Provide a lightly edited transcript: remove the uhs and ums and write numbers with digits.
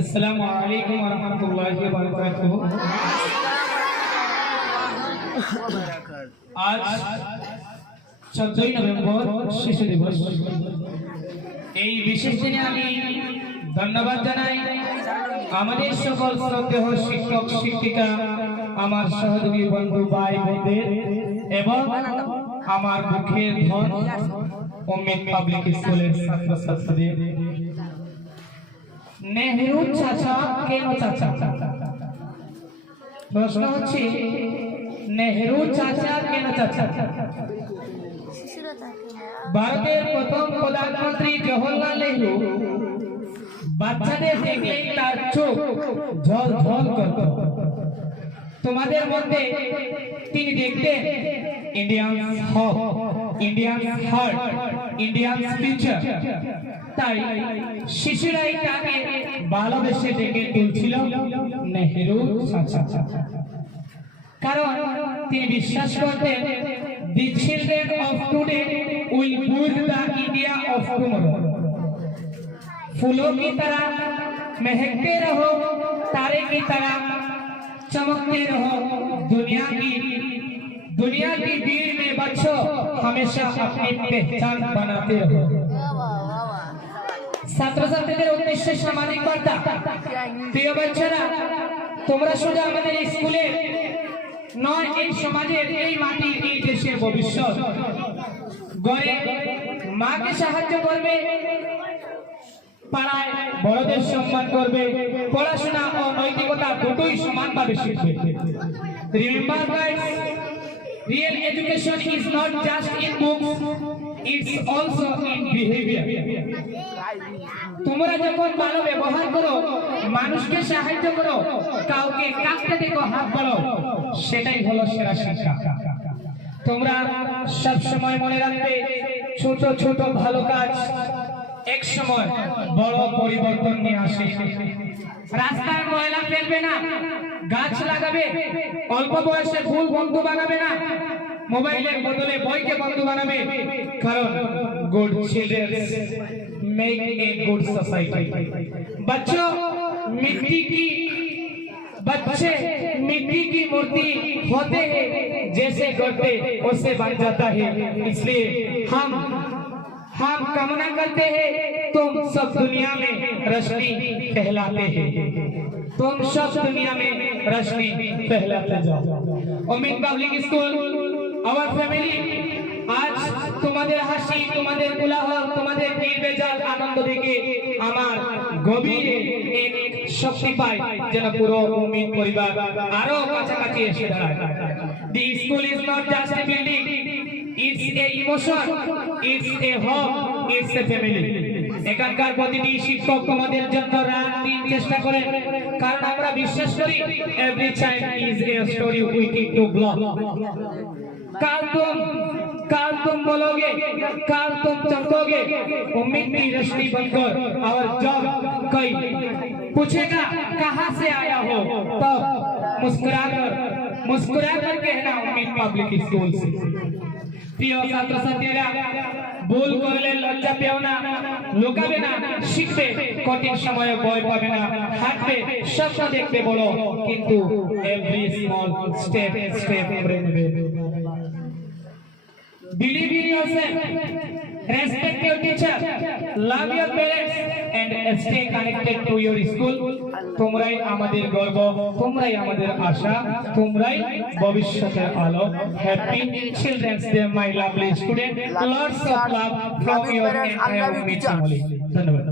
अस्सलामु अलैकुम व रहमतुल्लाहि व बारकातुहू। आज 14 नवंबर शिशु दिवस। এই বিশেষ দিনে আমি ধন্যবাদ জানাই আমাদের সকল শ্রদ্ধেয় শিক্ষক শিক্ষিকা, আমার সহযোগী বন্ধু ভাই বোনদের এবং আমার মুখের ধন উম্মিদ পাবলিক স্কুলের ছাত্রছাত্রীদের। নেহেরু চাচা কেন চাচা? প্রশ্ন হচ্ছে নেহেরু চাচা কেন চাচা? ভারতের প্রথম প্রধানমন্ত্রী জওহরলাল নেহেরু বাচ্চাদের দেখলেই তার চোখ ঝল ঝল করত। তোমাদের মধ্যে তিনি দেখতেন ইন্ডিয়ান হক, ইন্ডিয়ান হার্ট, ইন্ডিয়ান ফিউচার। তাই শিশুরাই তাকে ভালোবেসে ডেকে তুলছিল নেহেরু চাচা। কারণ তিনি বিশ্বাস করতেন the children of today will build the India of tomorrow। फूलों की तरह महकते रहो, तारे की तरह चमकते रहो, दुनिया की भीड़ में बच्चों हमेशा अपनी पहचान बनाते रहो। ছাত্রছাত্রীদের উদ্দেশ্যে সামাজিক বার্তা। প্রিয় বাচ্চারা, তোমরা শুধু আমাদের স্কুলে নয়, এই সমাজের, এই মাটির, এই দেশের ভবিষ্যৎ। ঘরে মাকে সাহায্য করবে, পাড়ায় বড়দের সম্মান করবে, পড়াশোনা ও নৈতিকতা দুটোই সমানভাবে শিখবে। Remember guys, real education is not just in books, it's also in behavior। তোমরা যখন ভালো ব্যবহার করো, মানুষকে সাহায্য করো, কাউকে কাছে দেখো, হাত বাড়াও, সেটাই হলো সেরা শিক্ষা। তোমরা সব সময় মনে রাখবে, ছোট ছোট ভালো কাজ এক সময় বড় পরিবর্তন নিয়ে আসে। রাস্তায় ময়লা ফেলবে না, গাছ লাগাবে। অল্প বয়সে ভুল বন্ধু বানাবে না, মোবাইলের বদলে বইকে বন্ধু বানাবে। কারণ good children make a good society. बच्चे मिट्टी की मूर्ति होते हैं, जैसे गढ़ते उससे बन जाता है। इसलिए हम कामना करते हैं तुम सब दुनिया में रोशनी फैलाते हैं, तुम सब दुनिया में रोशनी फैलाते जाओ। उम्मीद पब्लिक स्कूल आवर फैमिली आज তোমাদের হাসি, তোমাদের কোলাহল, তোমাদের নির্বেজাল আনন্দ দেখে আমার গভীর শক্তি পায়, যেন পুরো উম্মিদ পরিবার আরো কাছাকাছি এসে দাঁড়ায়। The school is not just a building, it's a emotion, it's a home, it's a family। এখানকার প্রতিটি শিক্ষক তোমাদের জন্য রাত দিন চেষ্টা করেন, কারণ আমরা বিশ্বাস করি every child is a story waiting to blow। काल तुम बोलोगे, काल तुम चमकोगे, उम्मीद की रोशनी बनकर। और जब कोई पूछेगा कहाँ से आया हो, तो मुस्कुरा कर कहना उम्मीद पब्लिक स्कूल से। প্রিয় ছাত্রছাত্রীরা, ভুল করলে লজ্জা পেও না, লুকাবে না, শিখবে, কঠিন সময়ে ভয় পাবে না, হাঁটবে, স্বপ্ন দেখতে বড়, কিন্তু এভরি স্মল স্টেপ নেবে। Believe in yourself, respect your teacher, love your parents and stay connected to your school। তোমরাই আমাদের গর্ব, তোমরাই আমাদের আশা, তোমরাই ভবিষ্যতের আলো। Happy children's day my lovely student. Lots of love from your entire family। ধন্যবাদ।